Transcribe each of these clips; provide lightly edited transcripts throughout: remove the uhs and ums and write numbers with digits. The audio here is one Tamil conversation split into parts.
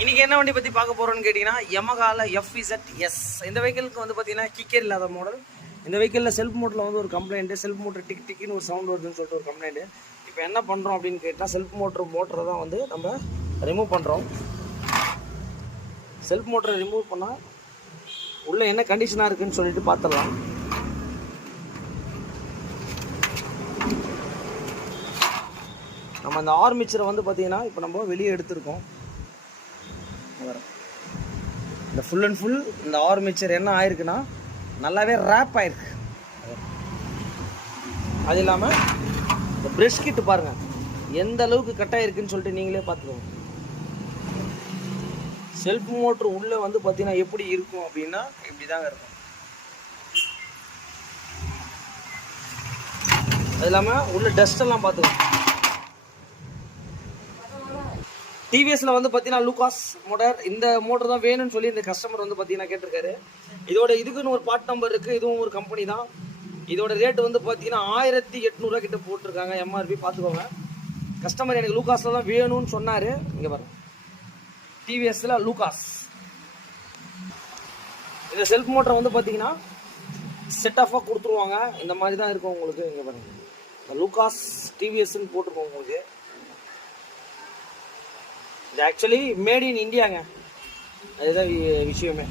இன்றைக்கி என்ன வண்டி பற்றி பார்க்க போகிறோன்னு கேட்டிங்கன்னா யமஹால FZS. இந்த வெஹிக்கிளுக்கு வந்து பார்த்தீங்கன்னா கிக்கர் இல்லாத மாடல். இந்த வெஹிக்கிளில் செல்ஃப் மோட்டரில் வந்து ஒரு கம்ப்ளைண்ட்டு, செல்ஃப் மோட்டர் டிக் டிக்குன்னு ஒரு சவுண்ட் வருதுன்னு சொல்லிட்டு ஒரு கம்ப்ளைண்ட்டு. இப்போ என்ன பண்ணுறோம் அப்படின்னு கேட்டால் செல்ஃப் மோட்டரை தான் வந்து நம்ம ரிமூவ் பண்ணுறோம். செல்ஃப் மோட்டரை ரிமூவ் பண்ணால் உள்ளே என்ன கண்டிஷனாக இருக்குதுன்னு சொல்லிட்டு பார்த்துடலாம். நம்ம அந்த ஆர்மிச்சரை வந்து பார்த்தீங்கன்னா இப்போ நம்ம வெளியே எடுத்திருக்கோம். இந்த ஃபுல் அண்ட் ஃபுல் இந்த ஆர்மிச்சர் என்ன ஆயிருக்குன்னா நல்லாவே ரேப் ஆயிருக்கு. அது இல்லாமல் இந்த பிரஷ் கிட்டு பாருங்கள் எந்த அளவுக்கு கட் ஆயிருக்குன்னு சொல்லிட்டு நீங்களே பார்த்துக்கோங்க. செல்ஃப் மோட்ரு உள்ளே வந்து பார்த்தீங்கன்னா எப்படி இருக்கும் அப்படின்னா இப்படி தாங்க இருக்கும். அது இல்லாமல் உள்ள டஸ்டெல்லாம் பார்த்துக்கோங்க. டிவிஎஸ்ல வந்து பார்த்தீங்கன்னா லூகாஸ் மோட்டர், இந்த மோட்டர் தான் வேணும்னு சொல்லி இந்த கஸ்டமர் வந்து பார்த்தீங்கன்னா கேட்டிருக்காரு. இதோட இதுக்குன்னு ஒரு பார்ட் நம்பர் இருக்குது. இதுவும் ஒரு கம்பெனி தான். இதோட ரேட் வந்து பார்த்தீங்கன்னா 1800 கிட்ட போட்டிருக்காங்க எம்ஆர்பி. பார்த்துக்கோங்க. கஸ்டமர் எனக்கு லூகாஸில் தான் வேணும்னு சொன்னார். இங்கே பாருங்க டிவிஎஸ்ல லூகாஸ். இந்த செல்ஃப் மோட்டரை வந்து பார்த்தீங்கன்னா செட் ஆஃபாக கொடுத்துருவாங்க. இந்த மாதிரி தான் இருக்கும் உங்களுக்கு. இங்கே பாருங்க லூகாஸ் டிவிஎஸ்ன்னு போட்டிருக்கோம் உங்களுக்கு. இது ஆக்சுவலி மேட் இன் இந்தியாங்க. அதுதான் விஷயமே.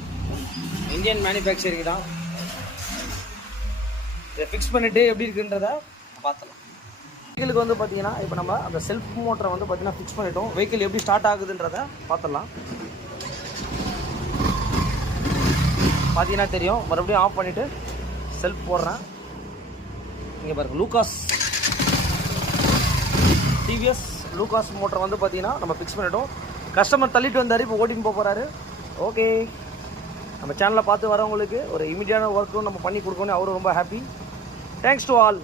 இந்தியன் மேனுஃபேக்சரிங் தான். இதை ஃபிக்ஸ் பண்ணிவிட்டு எப்படி இருக்குன்றத பார்த்துலாம். வெஹிக்கிளுக்கு வந்து பார்த்தீங்கன்னா இப்போ நம்ம அந்த செல்ஃப் மோட்டரை வந்து பார்த்தீங்கன்னா ஃபிக்ஸ் பண்ணிட்டோம். வெஹிக்கிள் எப்படி ஸ்டார்ட் ஆகுதுன்றத பார்த்துடலாம். பார்த்தீங்கன்னா தெரியும். மறுபடியும் ஆஃப் பண்ணிவிட்டு செல்ஃப் போடுறேன். இங்கே பாருங்கள் லூகாஸ் டிவிஎஸ் லூகாஸ் மோட்டர் வந்து பார்த்தீங்கன்னா நம்ம ஃபிக்ஸ் பண்ணிட்டோம். கஸ்டமர் தள்ளிட்டு வந்தார். இப்போ ஓட்டின்னு போக போகிறாரு. ஓகே, நம்ம சேனலை பார்த்து வரவங்களுக்கு ஒரு இமீடியட்டான ஒர்க்கும் நம்ம பண்ணி கொடுக்கணும். அவரும் ரொம்ப ஹாப்பி. Thanks to all.